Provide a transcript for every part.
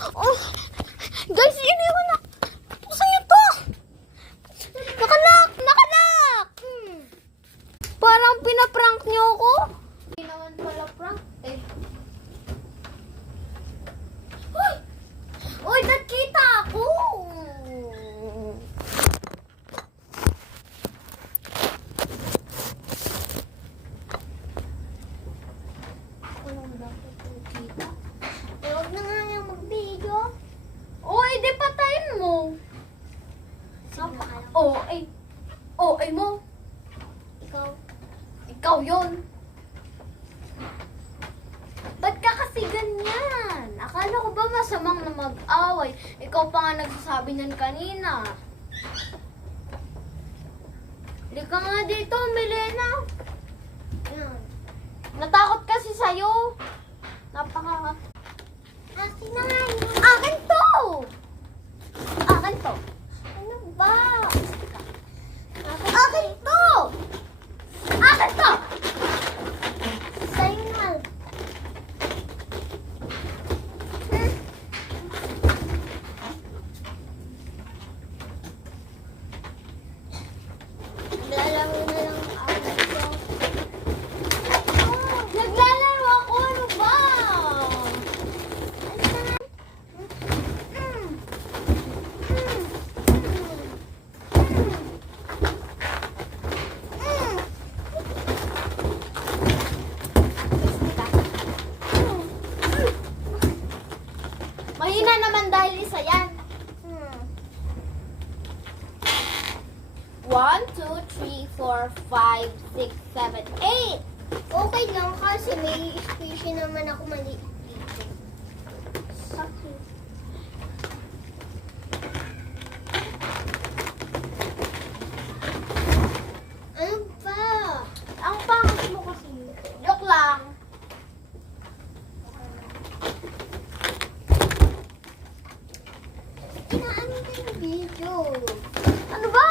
Oh, guys, iniwan na. Sa'yo to. Nakalak! Nakalak! Parang pinaprank niyo ako. Hindi naman pala prank eh. Uy! Uy, nakita ako! Walang dapat nakita. Huwag na nga yung mag-video. Uy, di patayin mo. Ay mo. Ikaw. Ikaw yun. Ba't ka kasi ganyan? Akala ko ba masamang na mag-away? Ikaw pa nga nagsasabi niyan kanina. Hindi ka nga dito, Milena. Yan. Natakot kasi sa'yo. Napaka... Akin na nga yun. Akin to! Akin to. Ano ba? Akin to! Akin to! Sa'yo na. Lalaro na lang ako dito. Naglalaro ako, ano ba? Mahina naman dahil isa yan. 1, 2, 3, 4, 5, 6, 7, 8. Okay lang kasi may station naman ako maliit dito. Sakit. Ano ba? Ang pangit mo kasi. Joke lang. Inaano ka yung video? Ano ba?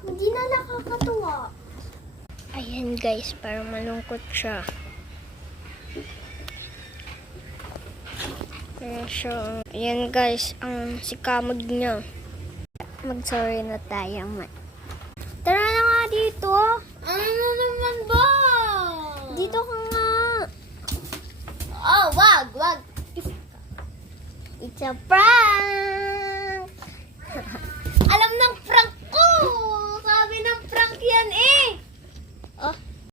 Hindi na nakakatuwa. Ayan guys, parang malungkot siya. Ayan guys, ang sikamag niya. Mag-sorry na tayo. Tara na nga dito. Ano na naman ba? Dito ka nga. Oh, wag. It's a prank!